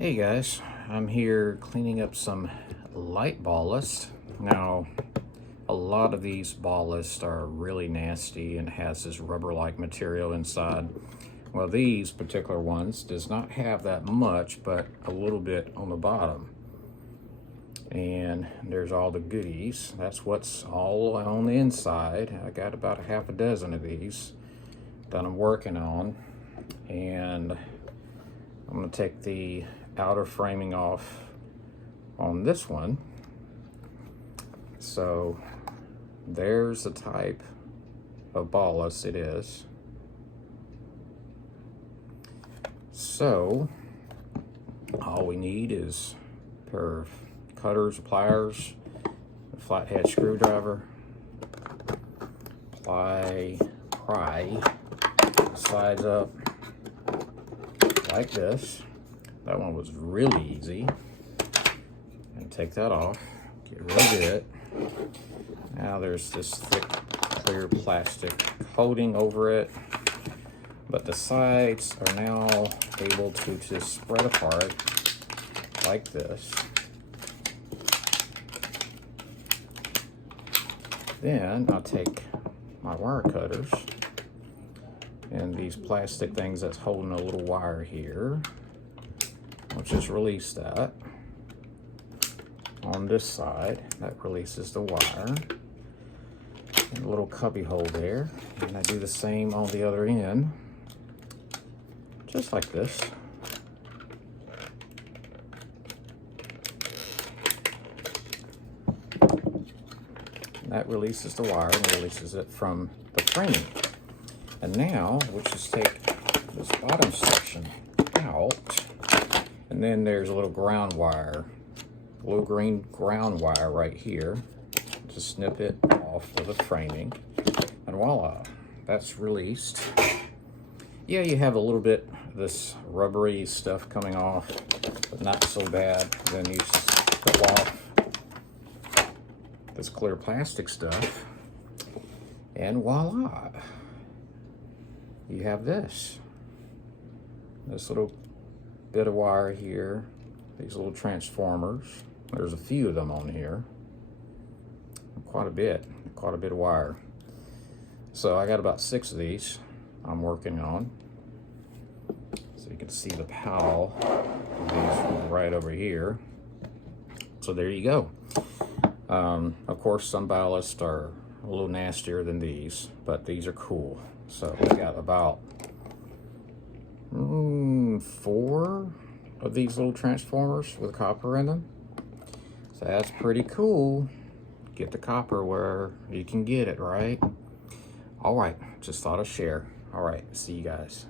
Hey guys, I'm here cleaning up some light ballast. Now, a lot of these ballasts are really nasty and has this rubber-like material inside. Well, these particular ones does not have that much, but a little bit on the bottom. And there's all the goodies. That's what's all on the inside. I got about a half a dozen of these that I'm working on. And I'm gonna take the outer framing off on this one. So there's the type of ballast it is. So all we need is a pair of cutters, pliers, a flathead screwdriver, pry the sides up like this. That one was really easy. And take that off, get rid of it. Now there's this thick, clear plastic coating over it, but the sides are now able to just spread apart like this. Then I'll take my wire cutters and these plastic things that's holding a little wire here. I'll just release that on this side. That releases the wire. And a little cubby hole there. And I do the same on the other end. Just like this. And that releases the wire and releases it from the framing. And now we'll just take this bottom section out. And then there's a little ground wire, blue green ground wire right here. Just snip it off of the framing, and voila, that's released. Yeah, you have a little bit of this rubbery stuff coming off, but not so bad. Then you just pull off this clear plastic stuff, and voila, you have this little bit of wire here, these little transformers. There's a few of them on here, quite a bit of wire. So I got about 6 of these I'm working on. So you can see the pile of these right over here. So there you go. Of course, some ballasts are a little nastier than these, but these are cool. So we got about 4 of these little transformers with copper in them. So that's pretty cool. Get the copper where you can get it, right? All right, just thought I'd share. All right, see you guys.